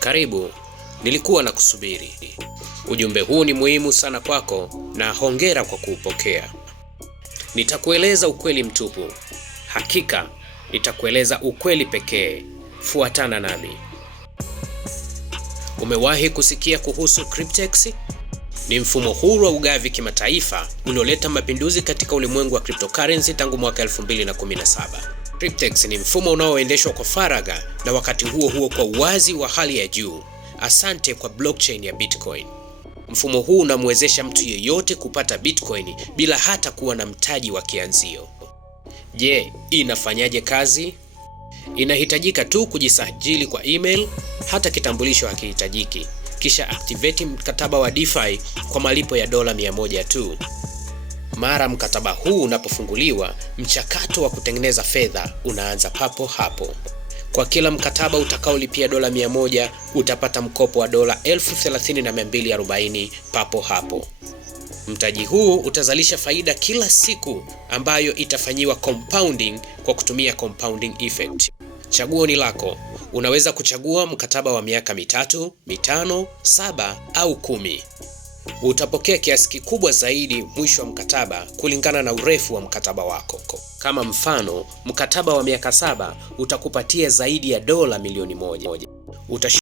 Karibu, nilikuwa na kusubiri. Ujumbe huu ni muhimu sana kwako na hongera kwa kuupokea. Nitakueleza ukweli mtupu. Hakika, nitakueleza ukweli pekee. Fuatana nami. Umewahi kusikia kuhusu Cryptex? Ni mfumo huru wa ugavi kimataifa ulioleta mapinduzi katika ulimwengu wa cryptocurrency tangu mwaka 2017. Cryptex ni mfumo unaoendeshwa kwa faragha na wakati huo huo kwa uwazi wa hali ya juu. Asante kwa blockchain ya Bitcoin. Mfumo huu unamwezesha mtu yeyote kupata Bitcoin bila hata kuwa na mtaji wa kianzio. Je, inafanyaje kazi? Inahitajika tu kujisajili kwa email, hata kitambulisho hakihitajiki. Kisha activate mkataba wa DeFi kwa malipo ya $100 tu. Mara mkataba huu unapofunguliwa, mchakato wa kutengeneza fedha unaanza papo hapo. Kwa kila mkataba utakaolipia $100, utapata mkopo wa $30,240 papo hapo. Mtaji huu utazalisha faida kila siku ambayo itafanyiwa compounding kwa kutumia compounding effect. Chaguo ni lako. Unaweza kuchagua mkataba wa miaka 3, 5, 7 au 10. Utapokea kiasi kikubwa zaidi mwisho wa mkataba kulingana na urefu wa mkataba wako. Kama mfano, mkataba wa miaka 7 utakupatia zaidi ya $1 milioni.